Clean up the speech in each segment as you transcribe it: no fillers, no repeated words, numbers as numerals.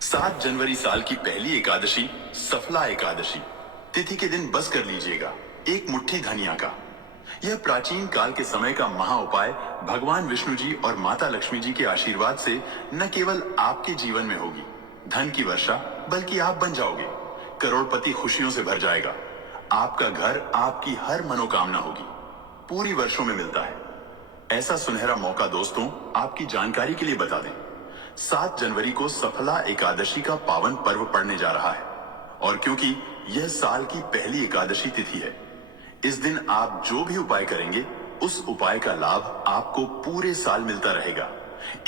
7 जनवरी साल की पहली एकादशी सफला एकादशी तिथि के दिन बस कर लीजिएगा एक मुट्ठी धनिया का। यह प्राचीन काल के समय का महा उपाय भगवान विष्णु जी और माता लक्ष्मी जी के आशीर्वाद से न केवल आपके जीवन में होगी धन की वर्षा, बल्कि आप बन जाओगे करोड़पति। खुशियों से भर जाएगा आपका घर, आपकी हर मनोकामना होगी। पूरी वर्षों में मिलता है ऐसा सुनहरा मौका। दोस्तों, आपकी जानकारी के लिए बता दें, 7 जनवरी को सफला एकादशी का पावन पर्व पड़ने जा रहा है। और क्योंकि यह साल की पहली एकादशी तिथि है, इस दिन आप जो भी उपाय करेंगे उस उपाय का लाभ आपको पूरे साल मिलता रहेगा।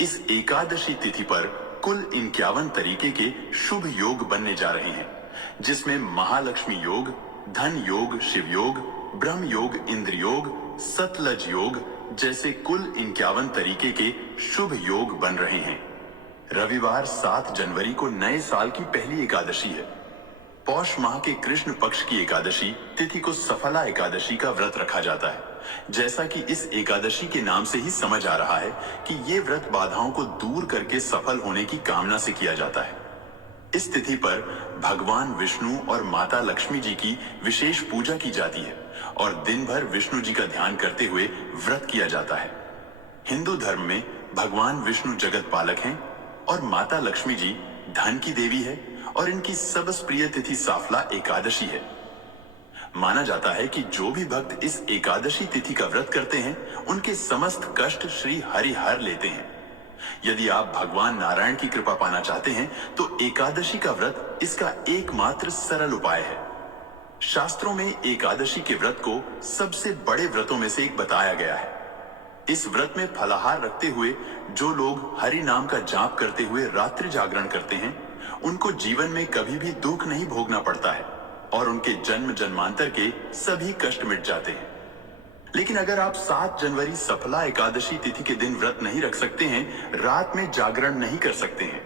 इस एकादशी तिथि पर कुल 51 तरीके के शुभ योग बनने जा रहे हैं, जिसमें महालक्ष्मी योग, धन योग, शिव योग, ब्रह्म योग, इंद्र योग, सतलज योग जैसे कुल 51 तरीके के शुभ योग बन रहे हैं। रविवार 7 जनवरी को नए साल की पहली एकादशी है। पौष माह के कृष्ण पक्ष की एकादशी तिथि को सफला एकादशी का व्रत रखा जाता है। जैसा कि इस एकादशी के नाम से ही समझ आ रहा है कि ये व्रत बाधाओं को दूर करके सफल होने की कामना से किया जाता है। इस तिथि पर भगवान विष्णु और माता लक्ष्मी जी की विशेष पूजा की जाती है और दिन भर विष्णु जी का ध्यान करते हुए व्रत किया जाता है। हिंदू धर्म में भगवान विष्णु जगत पालक हैं और माता लक्ष्मी जी धन की देवी है और इनकी सबसे प्रिय तिथि साफला एकादशी है। माना जाता है कि जो भी भक्त इस एकादशी तिथि का व्रत करते हैं उनके समस्त कष्ट श्री हरि हर लेते हैं। यदि आप भगवान नारायण की कृपा पाना चाहते हैं तो एकादशी का व्रत इसका एकमात्र सरल उपाय है। शास्त्रों में एकादशी के व्रत को सबसे बड़े व्रतों में से एक बताया गया है। इस व्रत में फलाहार रखते हुए जो लोग हरि नाम का जाप करते हुए रात्रि जागरण करते हैं, उनको जीवन में कभी भी दुख नहीं भोगना पड़ता है और उनके जन्म जन्मांतर के सभी कष्ट मिट जाते हैं। लेकिन अगर आप 7 जनवरी सफला एकादशी तिथि के दिन व्रत नहीं रख सकते हैं, रात में जागरण नहीं कर सकते हैं,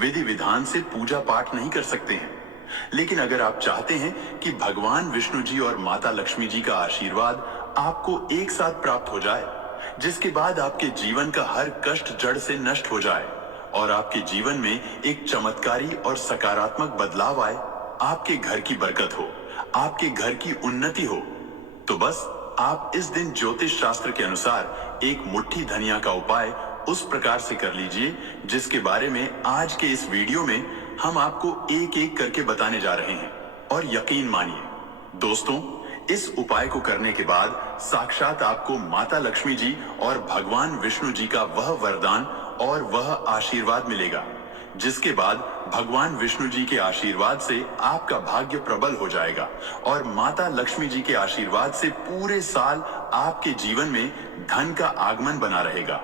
विधि विधान से पूजा पाठ नहीं कर सकते हैं, लेकिन अगर आप चाहते हैं कि भगवान विष्णु जी और माता लक्ष्मी जी का आशीर्वाद आपको एक साथ प्राप्त हो जाए, जिसके बाद आपके जीवन का हर कष्ट जड़ से नष्ट हो जाए और आपके जीवन में एक चमत्कारी और सकारात्मक बदलाव आए, आपके घर की बरकत हो, आपके घर की उन्नति हो, तो बस आप इस दिन ज्योतिष शास्त्र के अनुसार एक मुट्ठी धनिया का उपाय उस प्रकार से कर लीजिए जिसके बारे में आज के इस वीडियो में हम आपको एक एक करके बताने जा रहे हैं। और यकीन मानिए दोस्तों, इस उपाय को करने के बाद साक्षात आपको माता लक्ष्मी जी और भगवान विष्णु जी का वह वरदान और वह आशीर्वाद मिलेगा, जिसके बाद भगवान विष्णु जी के आशीर्वाद से आपका भाग्य प्रबल हो जाएगा और माता लक्ष्मी जी के आशीर्वाद से पूरे साल आपके जीवन में धन का आगमन बना रहेगा।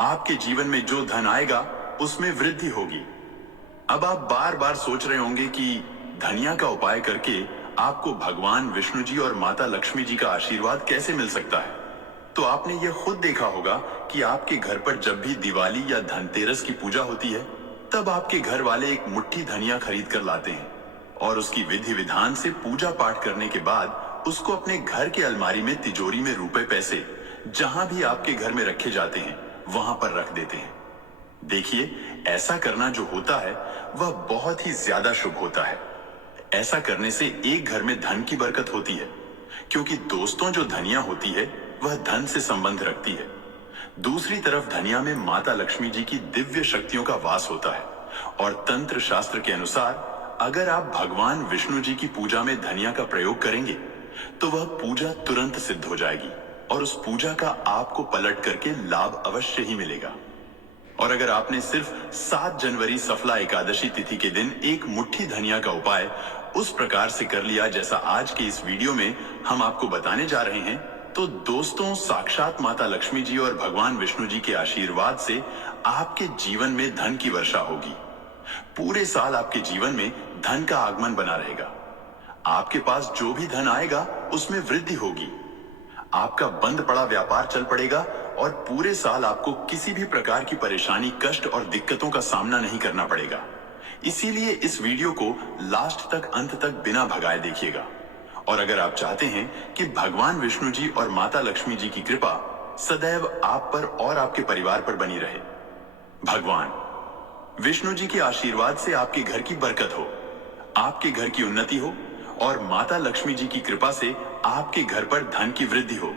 आपके जीवन में जो धन आएगा उसमें वृद्धि होगी। अब आप बार बार सोच रहे होंगे कि धनिया का उपाय करके आपको भगवान विष्णु जी और माता लक्ष्मी जी का आशीर्वाद कैसे मिल सकता है। तो आपने यह खुद देखा होगा कि आपके घर पर जब भी दिवाली या धनतेरस की पूजा होती है, तब आपके घर वाले एक मुट्ठी धनिया खरीद कर लाते हैं और उसकी विधि विधान से पूजा पाठ करने के बाद उसको अपने घर के अलमारी में, तिजोरी में रुपए पैसे जहां भी आपके घर में रखे जाते हैं वहां पर रख देते हैं। देखिए, ऐसा करना जो होता है वह बहुत ही ज्यादा शुभ होता है। ऐसा करने से एक घर में धन की बरकत होती है, क्योंकि दोस्तों जो धनिया होती है वह धन से संबंध रखती है। दूसरी तरफ धनिया में माता लक्ष्मी जी की दिव्य शक्तियों का वास होता है और तंत्र शास्त्र के अनुसार अगर आप भगवान विष्णु जी की पूजा में धनिया का प्रयोग करेंगे तो वह पूजा तुरंत सिद्ध हो जाएगी और उस पूजा का आपको पलट करके लाभ अवश्य ही मिलेगा। और अगर आपने सिर्फ 7 जनवरी सफला एकादशी तिथि के दिन एक मुट्ठी धनिया का उपाय उस प्रकार से कर लिया जैसा आज के इस वीडियो में हम आपको बताने जा रहे हैं, तो दोस्तों, साक्षात माता लक्ष्मी जी और भगवान विष्णु जी के आशीर्वाद से आपके जीवन में धन की वर्षा होगी। पूरे साल आपके जीवन में धन का आगमन बना रहेगा। आपके पास जो भी धन आएगा उसमें वृद्धि होगी। आपका बंद पड़ा व्यापार चल पड़ेगा और पूरे साल आपको किसी भी प्रकार की परेशानी, कष्ट और दिक्कतों का सामना नहीं करना पड़ेगा। इसीलिए इस वीडियो को लास्ट तक, अंत तक बिना भगाए देखिएगा। और अगर आप चाहते हैं कि भगवान विष्णु जी और माता लक्ष्मी जी की कृपा सदैव आप पर और आपके परिवार पर बनी रहे, भगवान विष्णु जी के आशीर्वाद से आपके घर की बरकत हो, आपके घर की उन्नति हो और माता लक्ष्मी जी की कृपा से आपके घर पर धन की वृद्धि हो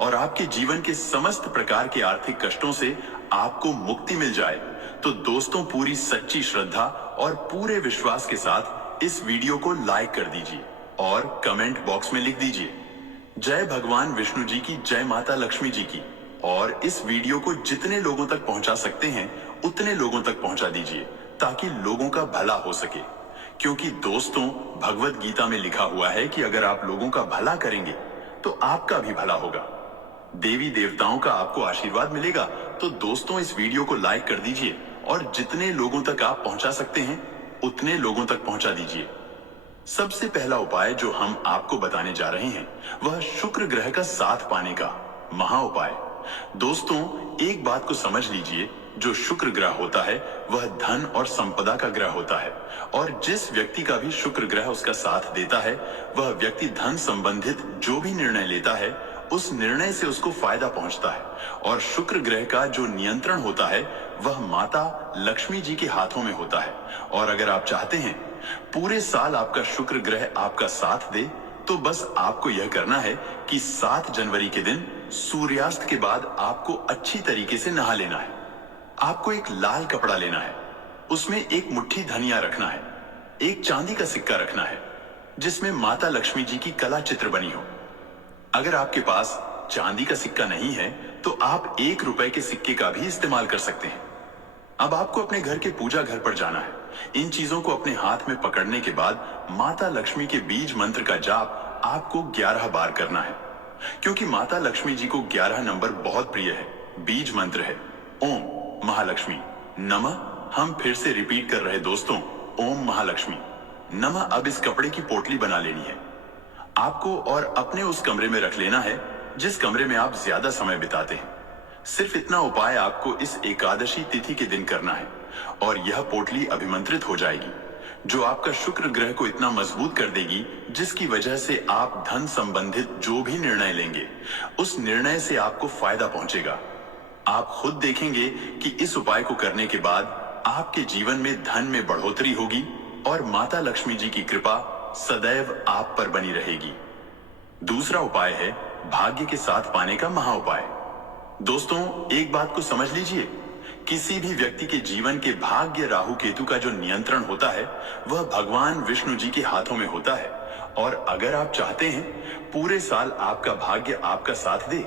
और आपके जीवन के समस्त प्रकार के आर्थिक कष्टों से आपको मुक्ति मिल जाए, तो दोस्तों पूरी सच्ची श्रद्धा और पूरे विश्वास के साथ इस वीडियो को लाइक कर दीजिए और कमेंट बॉक्स में लिख दीजिए जय भगवान विष्णु जी की, जय माता लक्ष्मी जी की। और इस वीडियो को जितने लोगों तक पहुंचा सकते हैं उतने लोगों तक पहुंचा दीजिए ताकि लोगों का भला हो सके, क्योंकि दोस्तों भगवत गीता में लिखा हुआ है कि अगर आप लोगों का भला करेंगे तो आपका भी भला होगा, देवी देवताओं का आपको आशीर्वाद मिलेगा। तो दोस्तों इस वीडियो को लाइक कर दीजिए और जितने लोगों तक आप पहुंचा सकते हैं उतने लोगों तक पहुंचा दीजिए। सबसे पहला उपाय जो हम आपको बताने जा रहे हैं वह शुक्र ग्रह का साथ पाने का महा उपाय। दोस्तों एक बात को समझ लीजिए, जो शुक्र ग्रह होता है वह धन और संपदा का ग्रह होता है और जिस व्यक्ति का भी शुक्र ग्रह उसका साथ देता है वह व्यक्ति धन संबंधित जो भी निर्णय लेता है उस निर्णय से उसको फायदा पहुंचता है। और शुक्र ग्रह का जो नियंत्रण होता है वह माता लक्ष्मी जी के हाथों में होता है। और अगर आप चाहते हैं पूरे साल आपका शुक्र ग्रह आपका साथ दे तो बस आपको यह करना है कि 7 जनवरी के दिन सूर्यास्त के बाद आपको अच्छी तरीके से नहा लेना है। आपको एक लाल कपड़ा लेना है, उसमें एक मुट्ठी धनिया रखना है, एक चांदी का सिक्का रखना है जिसमें माता लक्ष्मी जी की कला चित्र बनी हो। अगर आपके पास चांदी का सिक्का नहीं है तो आप 1 रुपए के सिक्के का भी इस्तेमाल कर सकते हैं। अब आपको अपने घर के पूजा घर पर जाना है। इन चीजों को अपने हाथ में पकड़ने के बाद माता लक्ष्मी के बीज मंत्र का जाप आपको 11 बार करना है, क्योंकि माता लक्ष्मी जी को 11 नंबर बहुत प्रिय है। बीज मंत्र है ओम महालक्ष्मी नमः। हम फिर से रिपीट कर रहे दोस्तों, ओम महालक्ष्मी नमः। अब इस कपड़े की पोटली बना लेनी है आपको और अपने उस कमरे में रख लेना है जिस कमरे में आप ज्यादा समय बिताते हैं। सिर्फ इतना उपाय आपको इस एकादशी तिथि के दिन करना है और यह पोटली अभिमंत्रित हो जाएगी, जो आपका शुक्र ग्रह को इतना मजबूत कर देगी जिसकी वजह से आप धन संबंधित जो भी निर्णय लेंगे उस निर्णय से आपको फायदा पहुंचेगा। आप खुद देखेंगे कि इस उपाय को करने के बाद आपके जीवन में धन में बढ़ोतरी होगी और माता लक्ष्मी जी की कृपा सदैव आप पर बनी रहेगी। दूसरा उपाय है भाग्य के साथ पाने का महा उपाय। दोस्तों एक बात को समझ लीजिए, किसी भी व्यक्ति के जीवन के भाग्य राहु केतु का जो नियंत्रण होता है वह भगवान विष्णु जी के हाथों में होता है। और अगर आप चाहते हैं पूरे साल आपका भाग्य आपका साथ दे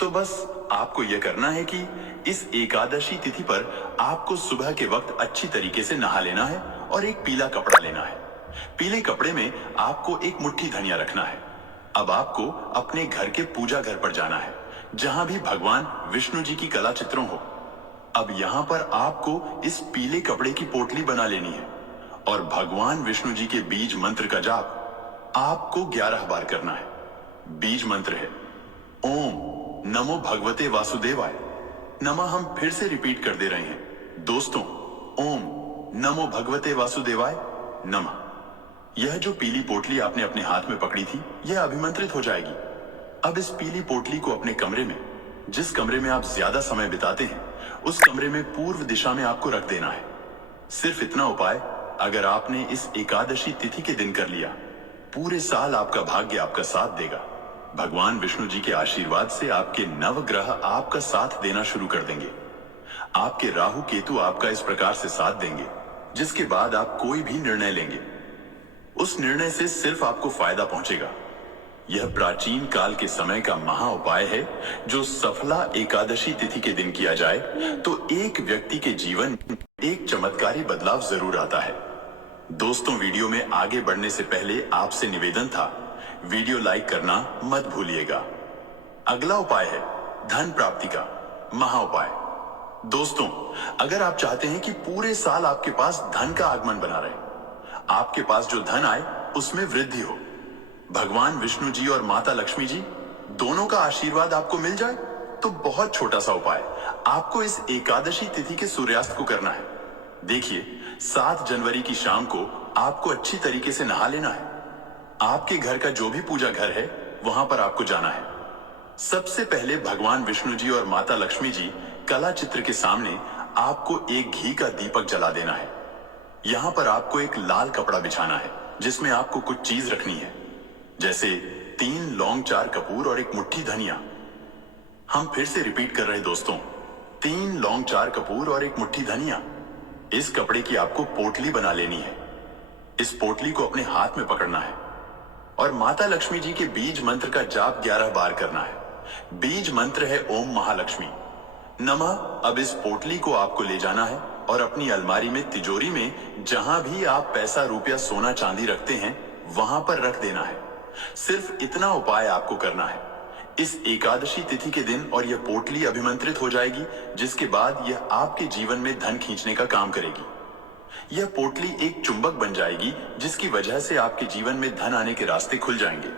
तो बस आपको यह करना है कि इस एकादशी तिथि पर आपको सुबह के वक्त अच्छी तरीके से नहा लेना है और एक पीला कपड़ा लेना है। पीले कपड़े में आपको एक मुट्ठी धनिया रखना है। अब आपको अपने घर के पूजा घर पर जाना है जहां भी भगवान विष्णु जी की कला चित्रों हो। अब यहां पर आपको इस पीले कपड़े की पोटली बना लेनी है और भगवान विष्णु जी के बीज मंत्र का जाप आपको 11 बार करना है। बीज मंत्र है ओम नमो भगवते वासुदेवाय नमः। हम फिर से रिपीट कर दे रहे हैं दोस्तों, ओम नमो भगवते वासुदेवाय नमः। यह जो पीली पोटली आपने अपने हाथ में पकड़ी थी यह अभिमंत्रित हो जाएगी। अब इस पीली पोटली को अपने कमरे में, जिस कमरे में आप ज्यादा समय बिताते हैं उस कमरे में पूर्व दिशा में आपको रख देना है। सिर्फ इतना उपाय अगर आपने इस एकादशी तिथि के दिन कर लिया, पूरे साल आपका भाग्य आपका साथ देगा। भगवान विष्णु जी के आशीर्वाद से आपके नवग्रह आपका साथ देना शुरू कर देंगे। आपके राहु केतु आपका इस प्रकार से साथ देंगे जिसके बाद आप कोई भी निर्णय लेंगे उस निर्णय से सिर्फ आपको फायदा पहुंचेगा। यह प्राचीन काल के समय का महा उपाय है जो सफला एकादशी तिथि के दिन किया जाए तो एक व्यक्ति के जीवन में एक चमत्कारी बदलाव जरूर आता है। दोस्तों वीडियो में आगे बढ़ने से पहले आपसे निवेदन था, वीडियो लाइक करना मत भूलिएगा। अगला उपाय है धन प्राप्ति का महा उपाय। दोस्तों अगर आप चाहते हैं कि पूरे साल आपके पास धन का आगमन बना रहे, आपके पास जो धन आए उसमें वृद्धि हो, भगवान विष्णु जी और माता लक्ष्मी जी दोनों का आशीर्वाद आपको मिल जाए, तो बहुत छोटा सा उपाय आपको इस एकादशी तिथि के सूर्यास्त को करना है। देखिए 7 जनवरी की शाम को आपको अच्छी तरीके से नहा लेना है। आपके घर का जो भी पूजा घर है वहां पर आपको जाना है। सबसे पहले भगवान विष्णु जी और माता लक्ष्मी जी कला चित्र के सामने आपको एक घी का दीपक जला देना है। यहां पर आपको एक लाल कपड़ा बिछाना है जिसमें आपको कुछ चीज रखनी है, जैसे 3 लौंग, 4 कपूर और एक मुट्ठी धनिया। हम फिर से रिपीट कर रहे दोस्तों, 3 लौंग, 4 कपूर और एक मुट्ठी धनिया। इस कपड़े की आपको पोटली बना लेनी है। इस पोटली को अपने हाथ में पकड़ना है और माता लक्ष्मी जी के बीज मंत्र का जाप 11 बार करना है। बीज मंत्र है ओम महालक्ष्मी नमः। अब इस पोटली को आपको ले जाना है और अपनी अलमारी में, तिजोरी में, जहां भी आप पैसा, रुपया, सोना, चांदी रखते हैं वहां पर रख देना है। सिर्फ इतना उपाय आपको करना है। इस एकादशी तिथि के दिन और यह पोटली अभिमंत्रित हो जाएगी, जिसके बाद यह आपके जीवन में धन खींचने का काम करेगी। यह पोटली एक चुंबक बन जाएगी जिसकी वजह से आपके जीवन में धन आने के रास्ते खुल जाएंगे।